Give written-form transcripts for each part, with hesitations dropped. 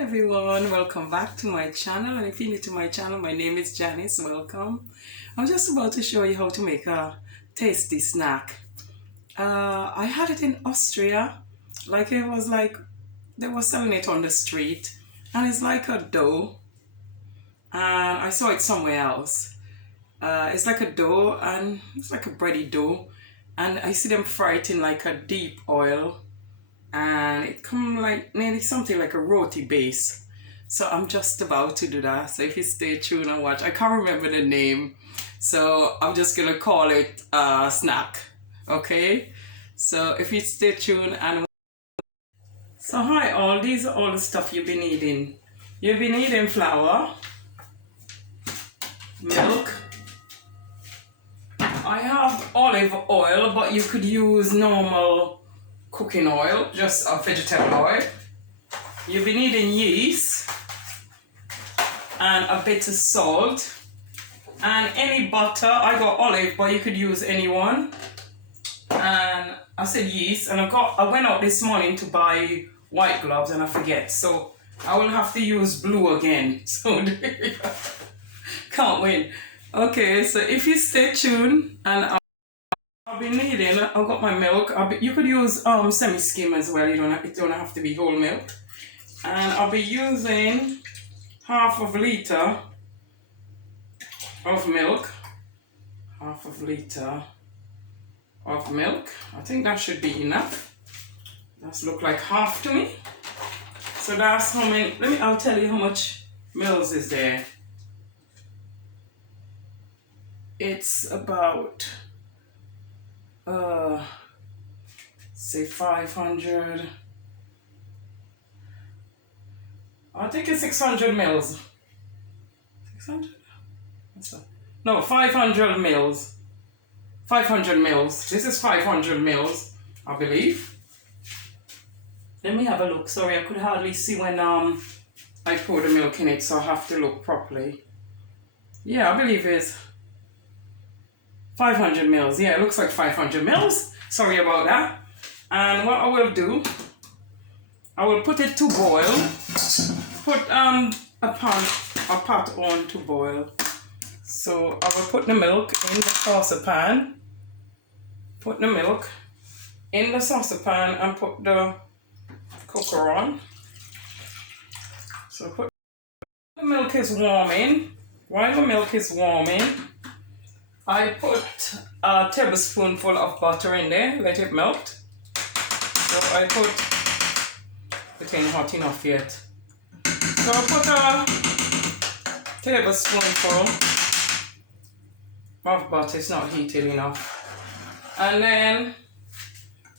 everyone, welcome back to my channel. And if you're new to my channel, my name is Janice. Welcome. I'm just about to show you how to make a tasty snack. I had it in Austria. It was like they were selling it on the street, and it's like a dough. And I saw it somewhere else. It's like a dough, and it's like a bready dough, and I see them fry it in like a deep oil, and it come like nearly something like a roti base. So I'm just about to do that. So if you stay tuned and watch, I can't remember the name, so I'm just gonna call it a snack. Okay, so if you stay tuned and so hi all, these are all the stuff you'll be needing. You'll be needing flour, milk. I have olive oil, but you could use normal cooking oil, just a vegetable oil. You'll be needing yeast and a bit of salt and any butter. I got olive, but you could use any one. And I said yeast, and I went out this morning to buy white gloves and I forget, so I will have to use blue again. So can't win. Okay, so if you stay tuned, and I'll be needing, I've got my milk. You could use semi-skim as well. It don't have to be whole milk. And I'll be using half of a liter of milk. Half of a liter of milk. I think that should be enough. That's look like half to me. So that's how many. I'll tell you how much mils is there. It's about say 500. I think it's 600 mils. 600? What's that? No, 500 mils. 500 mils. This is 500 mils, I believe. Let me have a look. Sorry, I could hardly see when I pour the milk in it, so I have to look properly. Yeah, I believe it's 500 mils. Yeah, it looks like 500 mils. Sorry about that. And what I will do, I will put it to boil. Put a pot on to boil. So I will put the milk in the saucepan. Put the milk in the saucepan and put the cooker on. So the milk is warming. While the milk is warming, I put a tablespoonful of butter in there, let it melt. So I put, it ain't hot enough yet. So I put a tablespoonful of butter, it's not heated enough. And then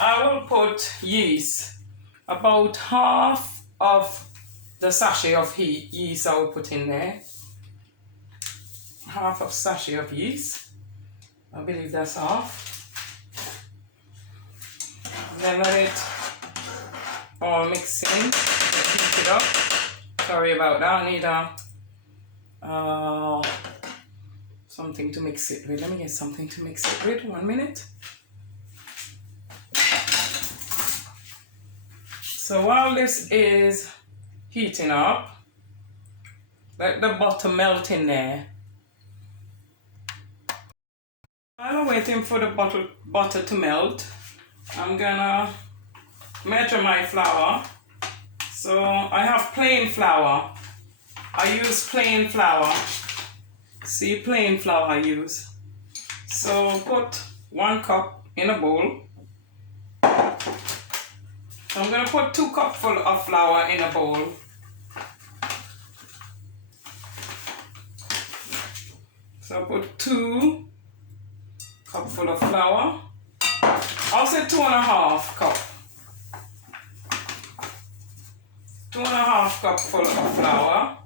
I will put yeast, about half of the sachet of yeast I will put in there. Half of sachet of yeast. I believe that's half. Then let it all mix in. Heat it up. Sorry about that. I need something to mix it with. Let me get something to mix it with. 1 minute. So while this is heating up, let the butter melt in there. While I'm waiting for the butter to melt, I'm gonna measure my flour. So I have plain flour. I use plain flour. See, plain flour I use. So put 1 cup in a bowl. So I'm gonna put 2 cupfuls of flour in a bowl. So put 2 cupful of flour. I'll say 2.5 cup. 2.5 cupful of flour.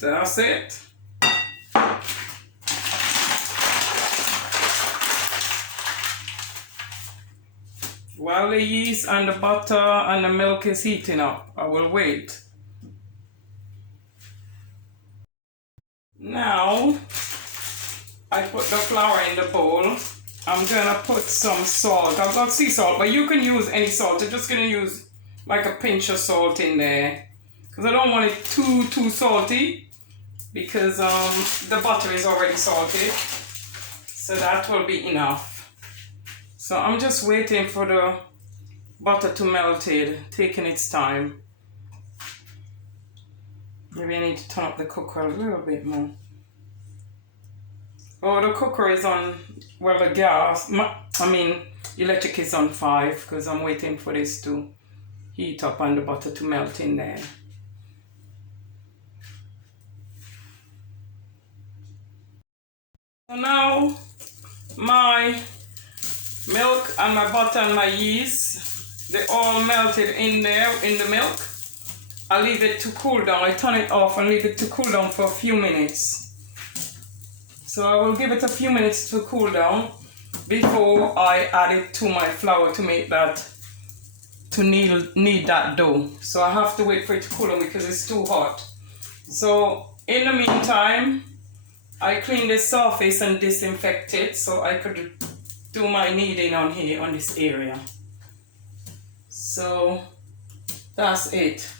That's it. While the yeast and the butter and the milk is heating up, I will wait. Now, I put the flour in the bowl. I'm gonna put some salt. I've got sea salt, but you can use any salt. I'm just gonna use like a pinch of salt in there, because I don't want it too salty, because the butter is already salted, so that will be enough. So I'm just waiting for the butter to melt it, taking its time. Maybe I need to turn up the cooker a little bit more. Oh, the cooker is on, well, the gas, electric is on 5, because I'm waiting for this to heat up and the butter to melt in there. So now my milk and my butter and my yeast, they all melted in there in the milk. I leave it to cool down. I turn it off and leave it to cool down for a few minutes. So I will give it a few minutes to cool down before I add it to my flour to make that, to knead that dough. So I have to wait for it to cool down because it's too hot. So in the meantime, I clean the surface and disinfect it so I could do my kneading on here, on this area. So that's it.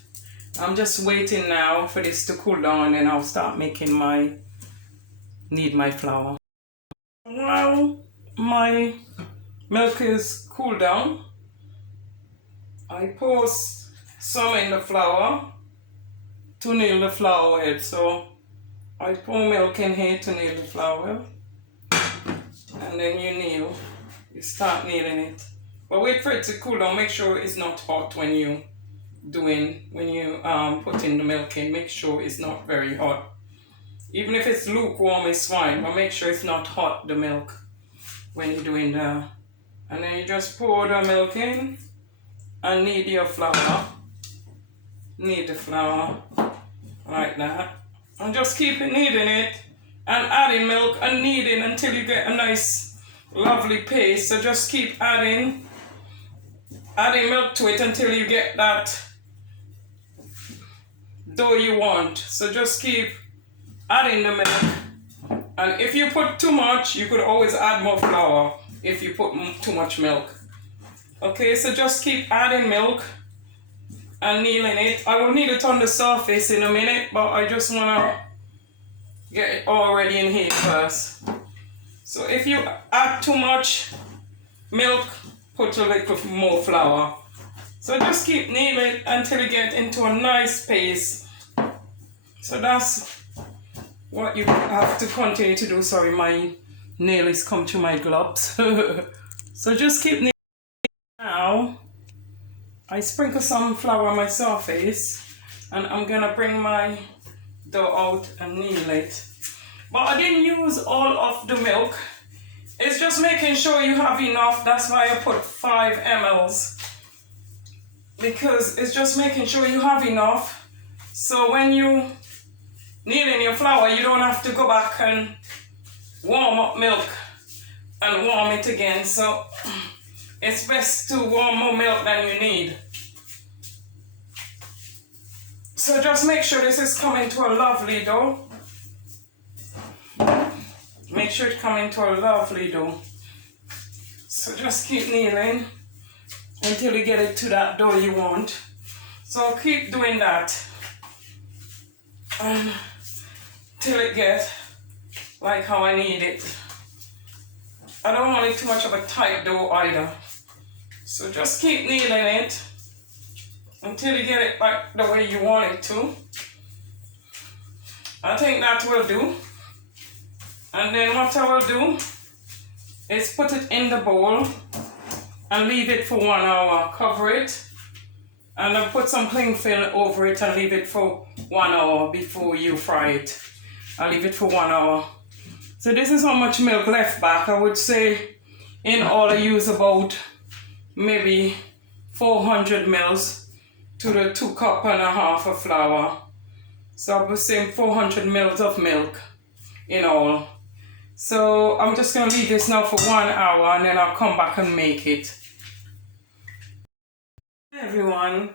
I'm just waiting now for this to cool down and then I'll start making knead my flour. While my milk is cooled down, I pour some in the flour to knead the flour with. So I pour milk in here to knead the flour, and then you start kneading it. But wait for it to cool down. Make sure it's not hot when you put in the milk in. Make sure it's not very hot. Even if it's lukewarm, it's fine, but make sure it's not hot, the milk, when you're doing that. And then you just pour the milk in and knead your flour. Knead the flour like that. And just keep kneading it and adding milk and kneading until you get a nice, lovely paste. So just keep adding milk to it until you get that dough you want. So just keep adding the milk. And if you put too much, you could always add more flour if you put too much milk. Okay, so just keep adding milk and kneading it. I will knead it on the surface in a minute, but I just want to get it all ready in here first. So if you add too much milk, put a little more flour. So just keep kneading it until you get into a nice paste. So that's what you have to continue to do. Sorry, my nail is come through my gloves. So just keep kneading. Now I sprinkle some flour on my surface and I'm gonna bring my dough out and knead it. But I didn't use all of the milk. It's just making sure you have enough. That's why I put 5 ml, because it's just making sure you have enough. So when you kneading your flour, you don't have to go back and warm up milk and warm it again. So it's best to warm more milk than you need. So just make sure this is coming to a lovely dough. Make sure it comes into a lovely dough. So just keep kneading until you get it to that dough you want. So keep doing that till it gets like how I need it. I don't want it too much of a tight dough either. So just keep kneading it until you get it like the way you want it to. I think that will do. And then what I will do is put it in the bowl and leave it for 1 hour. Cover it and I'll put some cling film over it and leave it for 1 hour before you fry it. I'll leave it for 1 hour. So this is how much milk left back. I would say in all I use about maybe 400 mils to the 2.5 cups of flour. So I would say 400 mils of milk in all. So I'm just going to leave this now for 1 hour and then I'll come back and make it. Hey everyone,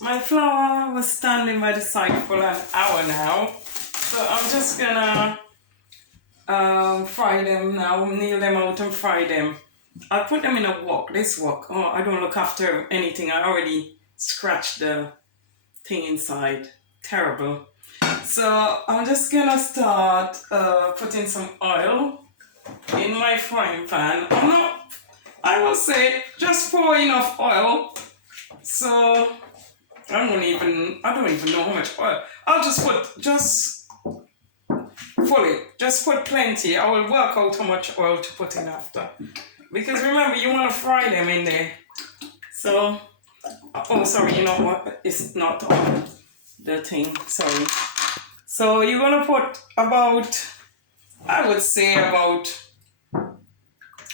my flour was standing by the side for an hour now. So I'm just going to fry them now, kneel them out and fry them. I'll put them in a wok, this wok. Oh, I don't look after anything. I already scratched the thing inside. terrible. So I'm just gonna start putting some oil in my frying pan. I will say just pour enough oil. So I don't even know how much oil. I'll just put plenty. I will work out how much oil to put in after. Because remember, you want to fry them in there. So, oh sorry, you know what? It's not on the thing, sorry. So you're gonna put about, I would say about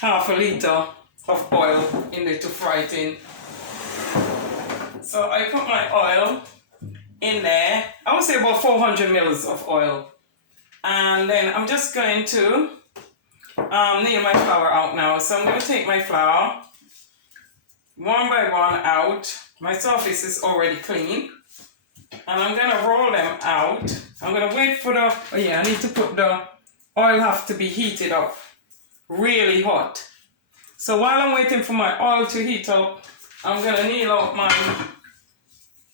half a liter of oil in there to fry it in. So I put my oil in there. I would say about 400 mils of oil. And then I'm just going to knead my flour out now. So I'm going to take my flour one by one out. My surface is already clean. And I'm going to roll them out. I'm going to wait for the, oh yeah, I need to put the oil have to be heated up really hot. So while I'm waiting for my oil to heat up, I'm going to knead out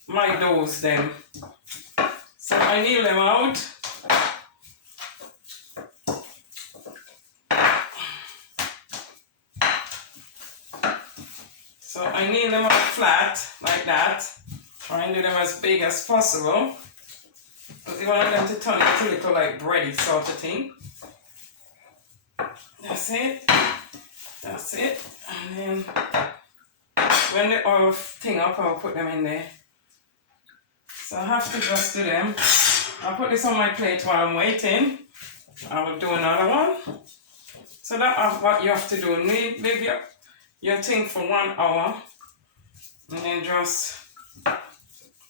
my doughs then. So I knead them out. So I knead them out flat like that. Try and do them as big as possible. Because you want them to turn into a little like bready sort of thing. That's it. That's it. And then when the oil thing up, I'll put them in there. So I have to just do them. I'll put this on my plate while I'm waiting. I will do another one. So that's what you have to do. Leave your thing for 1 hour. And then just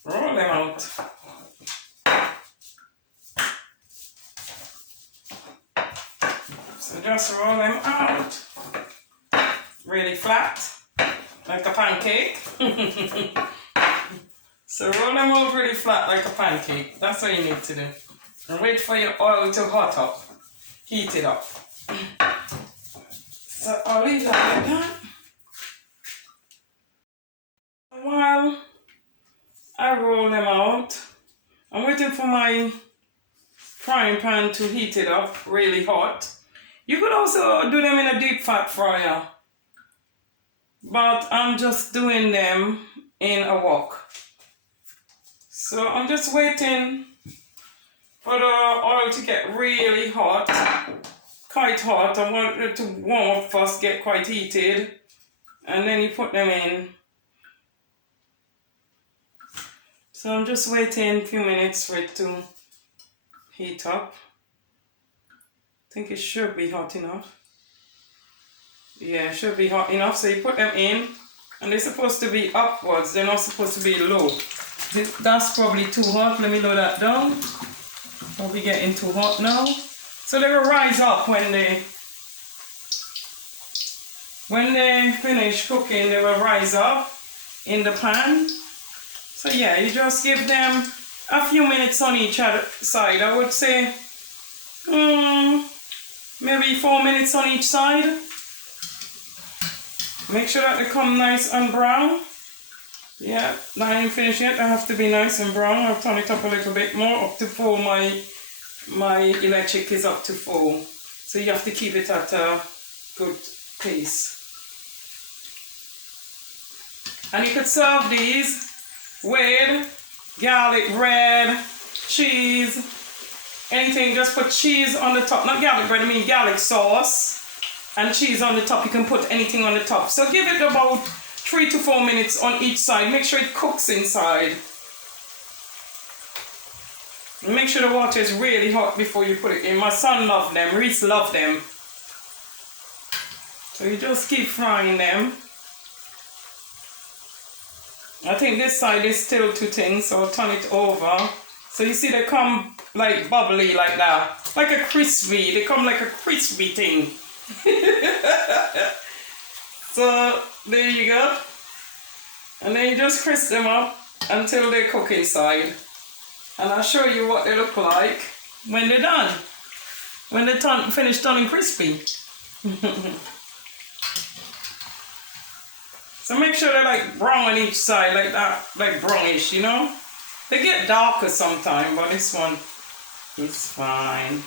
roll them out. So just roll them out. Really flat. Like a pancake. So roll them out really flat like a pancake. That's what you need to do. And wait for your oil to heat it up. So I'll leave that like that. While I roll them out, I'm waiting for my frying pan to heat it up really hot. You could also do them in a deep fat fryer, but I'm just doing them in a wok. So I'm just waiting for the oil to get really hot, quite hot. I want it to warm up first, get quite heated, and then you put them in. So I'm just waiting a few minutes for it to heat up. I think it should be hot enough. Yeah, it should be hot enough. So you put them in, and they're supposed to be upwards. They're not supposed to be low. That's probably too hot. Let me lower that down. Probably getting too hot now. So they will rise up when they finish cooking. They will rise up in the pan. So yeah, you just give them a few minutes on each side. I would say maybe 4 minutes on each side. Make sure that they come nice and brown. Yeah, I ain't finished yet. They have to be nice and brown. I'll turn it up a little bit more, up to full. My electric is up to full. So you have to keep it at a good pace. And you could serve these with garlic bread, cheese, anything. Just put cheese on the top. Not garlic bread, I mean garlic sauce. And cheese on the top. You can put anything on the top. So give it about 3 to 4 minutes on each side. Make sure it cooks inside. And make sure the water is really hot before you put it in. My son loved them. Reese loved them. So you just keep frying them. I think this side is still too thin, so I'll turn it over. So you see they come like bubbly like that. Like a crispy. They come like a crispy thing. So there you go. And then you just crisp them up until they cook inside. And I'll show you what they look like when they're done. When they're finished turning crispy. So make sure they're like brown on each side, like that, like brownish, you know? They get darker sometimes, but this one is fine.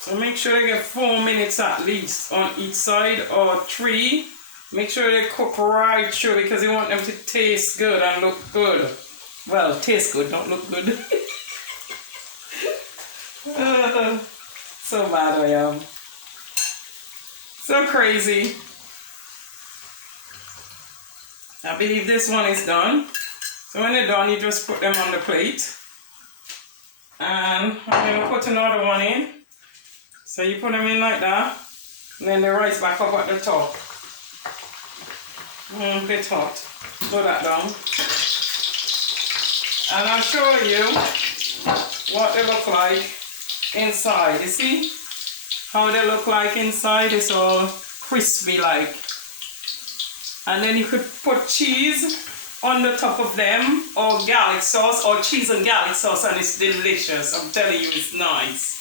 So make sure they get 4 minutes at least on each side, or 3. Make sure they cook right through because you want them to taste good and look good. Well, taste good, don't look good. So mad I am. So crazy. I believe this one is done. So when they're done, you just put them on the plate. And I'm going to put another one in. So you put them in like that. And then the rice back up at the top. Bit hot. Put that down. And I'll show you what they look like inside. You see how they look like inside? It's all crispy like. And then you could put cheese on the top of them, or garlic sauce, or cheese and garlic sauce, and it's delicious. I'm telling you, it's nice.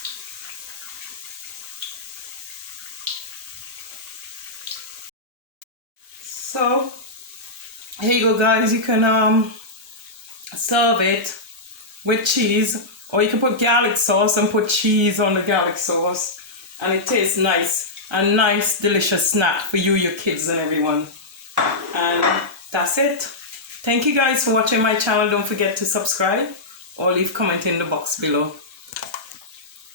So here you go, guys. You can serve it with cheese, or you can put garlic sauce and put cheese on the garlic sauce, and it tastes nice. A nice delicious snack for you, your kids, and everyone. And that's it. Thank you guys for watching my channel. Don't forget to subscribe or leave a comment in the box below.